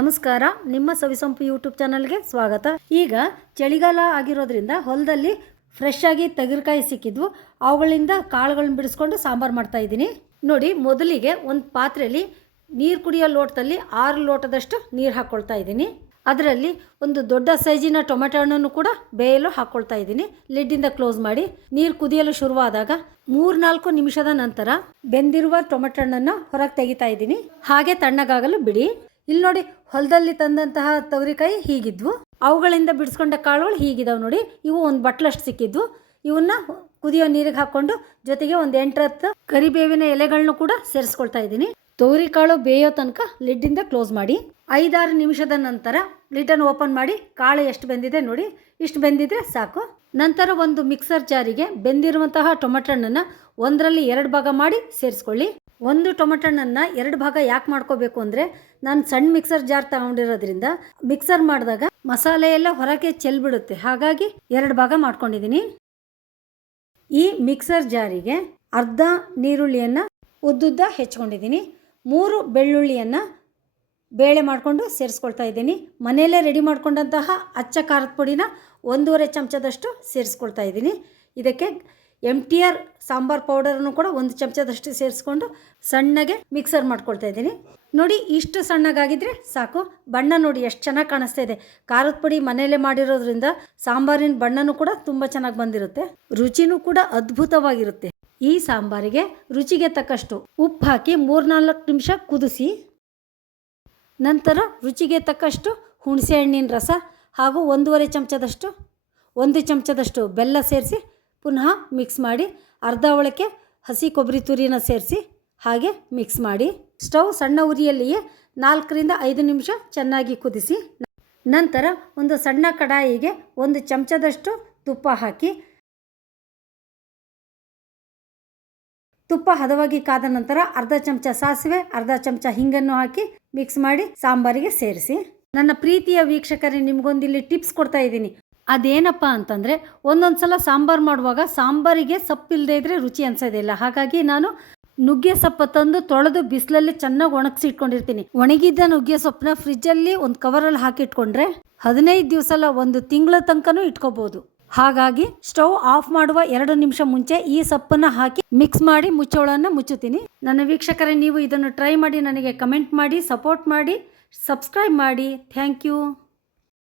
ನಮಸ್ಕಾರ, ನಿಮ್ಮ ಸವಿಸಂಪು ಯೂಟ್ಯೂಬ್ ಚಾನಲ್ಗೆ ಸ್ವಾಗತ. ಈಗ ಚಳಿಗಾಲ ಆಗಿರೋದ್ರಿಂದ ಹೊಲದಲ್ಲಿ ಫ್ರೆಶ್ ಆಗಿ ತೆಂಗಿನಕಾಯಿ ಸಿಕ್ಕಿದ್ವು. ಅವುಗಳಿಂದ ಕಾಳುಗಳನ್ನ ಬಿಡಿಸ್ಕೊಂಡು ಸಾಂಬಾರು ಮಾಡ್ತಾ ಇದ್ದೀನಿ. ನೋಡಿ, ಮೊದಲಿಗೆ ಒಂದು ಪಾತ್ರೆಯಲ್ಲಿ ನೀರು ಕುಡಿಯೋ ಲೋಟದಲ್ಲಿ 6 ಲೋಟದಷ್ಟು ನೀರು ಹಾಕ್ಕೊಳ್ತಾ ಇದ್ದೀನಿ. ಅದರಲ್ಲಿ ಒಂದು ದೊಡ್ಡ ಸೈಜಿನ ಟೊಮೆಟೊ ಹಣ್ಣನ್ನು ಕೂಡ ಬೇಯಲು ಹಾಕ್ಕೊಳ್ತಾ ಇದ್ದೀನಿ. ಲಿಡ್ಡಿಂದ ಕ್ಲೋಸ್ ಮಾಡಿ ನೀರು ಕುದಿಯಲು ಶುರುವಾದಾಗ 3-4 ನಿಮಿಷದ ನಂತರ ಬೆಂದಿರುವ ಟೊಮೆಟೊ ಹಣ್ಣನ್ನು ಹೊರಗೆ ತೆಗಿತಾ ಇದ್ದೀನಿ. ಹಾಗೆ ತಣ್ಣಗಾಗಲು ಬಿಡಿ. ಇಲ್ಲಿ ನೋಡಿ, ಹೊಲದಲ್ಲಿ ತಂದಂತಹ ತೊಗರಿಕಾಯಿ ಹೀಗಿದ್ವು. ಅವುಗಳಿಂದ ಬಿಡಿಸ್ಕೊಂಡ ಕಾಳುಗಳು ಹೀಗಿದಾವೆ ನೋಡಿ. ಇವು ಒಂದು ಬಟ್ಲಷ್ಟು ಸಿಕ್ಕಿದ್ವು. ಇವನ್ನ ಕುದಿಯೋ ನೀರಿಗೆ ಹಾಕ್ಕೊಂಡು ಜೊತೆಗೆ ಒಂದು 8-10 ಕರಿಬೇವಿನ ಎಲೆಗಳನ್ನು ಕೂಡ ಸೇರಿಸ್ಕೊಳ್ತಾ ಇದ್ದೀನಿ. ತೊಗರಿಕಾಳು ಬೇಯೋ ತನಕ ಲಿಡ್ಡಿಂದ ಕ್ಲೋಸ್ ಮಾಡಿ 5-6 ನಿಮಿಷದ ನಂತರ ಲಿಡ್ಡನ್ನು ಓಪನ್ ಮಾಡಿ ಕಾಳು ಎಷ್ಟು ಬೆಂದಿದೆ ನೋಡಿ. ಇಷ್ಟು ಬೆಂದಿದ್ರೆ ಸಾಕು. ನಂತರ ಒಂದು ಮಿಕ್ಸರ್ ಜಾರಿಗೆ ಬೆಂದಿರುವಂತಹ ಟೊಮೆಟೊ ಹಣ್ಣನ್ನು 1ರಲ್ಲಿ 2 ಭಾಗ ಮಾಡಿ ಸೇರಿಸ್ಕೊಳ್ಳಿ. ಒಂದು ಟೊಮೆಟೊ ಹಣ್ಣನ್ನು 2 ಭಾಗ ಯಾಕೆ ಮಾಡ್ಕೋಬೇಕು ಅಂದರೆ, ನಾನು ಸಣ್ಣ ಮಿಕ್ಸರ್ ಜಾರ್ ತಗೊಂಡಿರೋದ್ರಿಂದ ಮಿಕ್ಸರ್ ಮಾಡಿದಾಗ ಮಸಾಲೆ ಎಲ್ಲ ಹೊರಗೆ ಚೆಲ್ಬಿಡುತ್ತೆ. ಹಾಗಾಗಿ 2 ಭಾಗ ಮಾಡ್ಕೊಂಡಿದ್ದೀನಿ. ಈ ಮಿಕ್ಸರ್ ಜಾರಿಗೆ ಅರ್ಧ ನೀರುಳ್ಳಿಯನ್ನು ಉದ್ದುದ್ದ ಹೆಚ್ಕೊಂಡಿದ್ದೀನಿ. 3 ಬೆಳ್ಳುಳ್ಳಿಯನ್ನು ಬೇಳೆ ಮಾಡಿಕೊಂಡು ಸೇರಿಸ್ಕೊಳ್ತಾ ಇದ್ದೀನಿ. ಮನೆಯಲ್ಲೇ ರೆಡಿ ಮಾಡ್ಕೊಂಡಂತಹ ಅಚ್ಚ ಖಾರದ ಪುಡಿನ 1.5 ಚಮಚದಷ್ಟು ಸೇರಿಸ್ಕೊಳ್ತಾ ಇದ್ದೀನಿ. ಇದಕ್ಕೆ MTR ಸಾಂಬಾರು ಪೌಡರನ್ನು ಕೂಡ 1 ಚಮಚದಷ್ಟು ಸೇರಿಸ್ಕೊಂಡು ಸಣ್ಣಗೆ ಮಿಕ್ಸರ್ ಮಾಡ್ಕೊಳ್ತಾ ಇದ್ದೀನಿ. ನೋಡಿ, ಇಷ್ಟು ಸಣ್ಣಗಾಗಿದ್ದರೆ ಸಾಕು. ಬಣ್ಣ ನೋಡಿ ಎಷ್ಟು ಚೆನ್ನಾಗಿ ಕಾಣಿಸ್ತಾ ಇದೆ. ಖಾರದ ಪುಡಿ ಮನೆಯಲ್ಲೇ ಮಾಡಿರೋದ್ರಿಂದ ಸಾಂಬಾರಿನ ಬಣ್ಣನೂ ಕೂಡ ತುಂಬ ಚೆನ್ನಾಗಿ ಬಂದಿರುತ್ತೆ. ರುಚಿನೂ ಕೂಡ ಅದ್ಭುತವಾಗಿರುತ್ತೆ. ಈ ಸಾಂಬಾರಿಗೆ ರುಚಿಗೆ ತಕ್ಕಷ್ಟು ಉಪ್ಪು ಹಾಕಿ 3-4 ನಿಮಿಷ ಕುದಿಸಿ, ನಂತರ ರುಚಿಗೆ ತಕ್ಕಷ್ಟು ಹುಣಸೆ ಹಣ್ಣಿನ ರಸ ಹಾಗೂ 1 ಚಮಚದಷ್ಟು ಬೆಲ್ಲ ಸೇರಿಸಿ ಪುನಃ ಮಿಕ್ಸ್ ಮಾಡಿ, ಅರ್ಧ ಒಳಕ್ಕೆ ಹಸಿ ಕೊಬ್ಬರಿ ತುರಿನ ಸೇರಿಸಿ ಹಾಗೆ ಮಿಕ್ಸ್ ಮಾಡಿ ಸ್ಟವ್ ಸಣ್ಣ ಉರಿಯಲ್ಲಿಯೇ 4-5 ನಿಮಿಷ ಚೆನ್ನಾಗಿ ಕುದಿಸಿ, ನಂತರ ಒಂದು ಸಣ್ಣ ಕಡಾಯಿಗೆ 1 ಚಮಚದಷ್ಟು ತುಪ್ಪ ಹಾಕಿ, ತುಪ್ಪ ಹದವಾಗಿ ಕಾದ ನಂತರ ಅರ್ಧ ಚಮಚ ಸಾಸಿವೆ, ಅರ್ಧ ಚಮಚ ಹಿಂಗನ್ನು ಹಾಕಿ ಮಿಕ್ಸ್ ಮಾಡಿ ಸಾಂಬಾರಿಗೆ ಸೇರಿಸಿ. ನನ್ನ ಪ್ರೀತಿಯ ವೀಕ್ಷಕರೇ, ನಿಮಗೊಂದಿಲ್ಲಿ ಟಿಪ್ಸ್ ಕೊಡ್ತಾ ಇದ್ದೀನಿ. ಅದೇನಪ್ಪ ಅಂತಂದರೆ, ಒಂದೊಂದು ಸಲ ಸಾಂಬಾರು ಮಾಡುವಾಗ ಸಾಂಬಾರಿಗೆ ಸೊಪ್ಪಿಲ್ಲದೆ ಇದ್ದರೆ ರುಚಿ ಅನ್ಸೋದಿಲ್ಲ. ಹಾಗಾಗಿ ನಾನು ನುಗ್ಗೆ ಸೊಪ್ಪು ತಂದು ತೊಳೆದು ಬಿಸಿಲಲ್ಲಿ ಚೆನ್ನಾಗಿ ಒಣಗಿಸಿ ಇಟ್ಕೊಂಡಿರ್ತೀನಿ. ಒಣಗಿದ್ದ ನುಗ್ಗೆ ಸೊಪ್ಪನ್ನ ಫ್ರಿಜ್ಜಲ್ಲಿ ಒಂದು ಕವರಲ್ಲಿ ಹಾಕಿಟ್ಕೊಂಡ್ರೆ 15 ದಿವಸ ಅಲ್ಲ, 1 ತಿಂಗಳ ತನಕನೂ ಇಟ್ಕೋಬೋದು. ಹಾಗಾಗಿ ಸ್ಟವ್ ಆಫ್ ಮಾಡುವ 2 ನಿಮಿಷ ಮುಂಚೆ ಈ ಸೊಪ್ಪನ್ನು ಹಾಕಿ ಮಿಕ್ಸ್ ಮಾಡಿ ಮುಚ್ಚಳವನ್ನು ಮುಚ್ಚುತ್ತೀನಿ. ನನ್ನ ವೀಕ್ಷಕರೇ, ನೀವು ಇದನ್ನು ಟ್ರೈ ಮಾಡಿ ನನಗೆ ಕಮೆಂಟ್ ಮಾಡಿ, ಸಪೋರ್ಟ್ ಮಾಡಿ, ಸಬ್ಸ್ಕ್ರೈಬ್ ಮಾಡಿ. Thank you.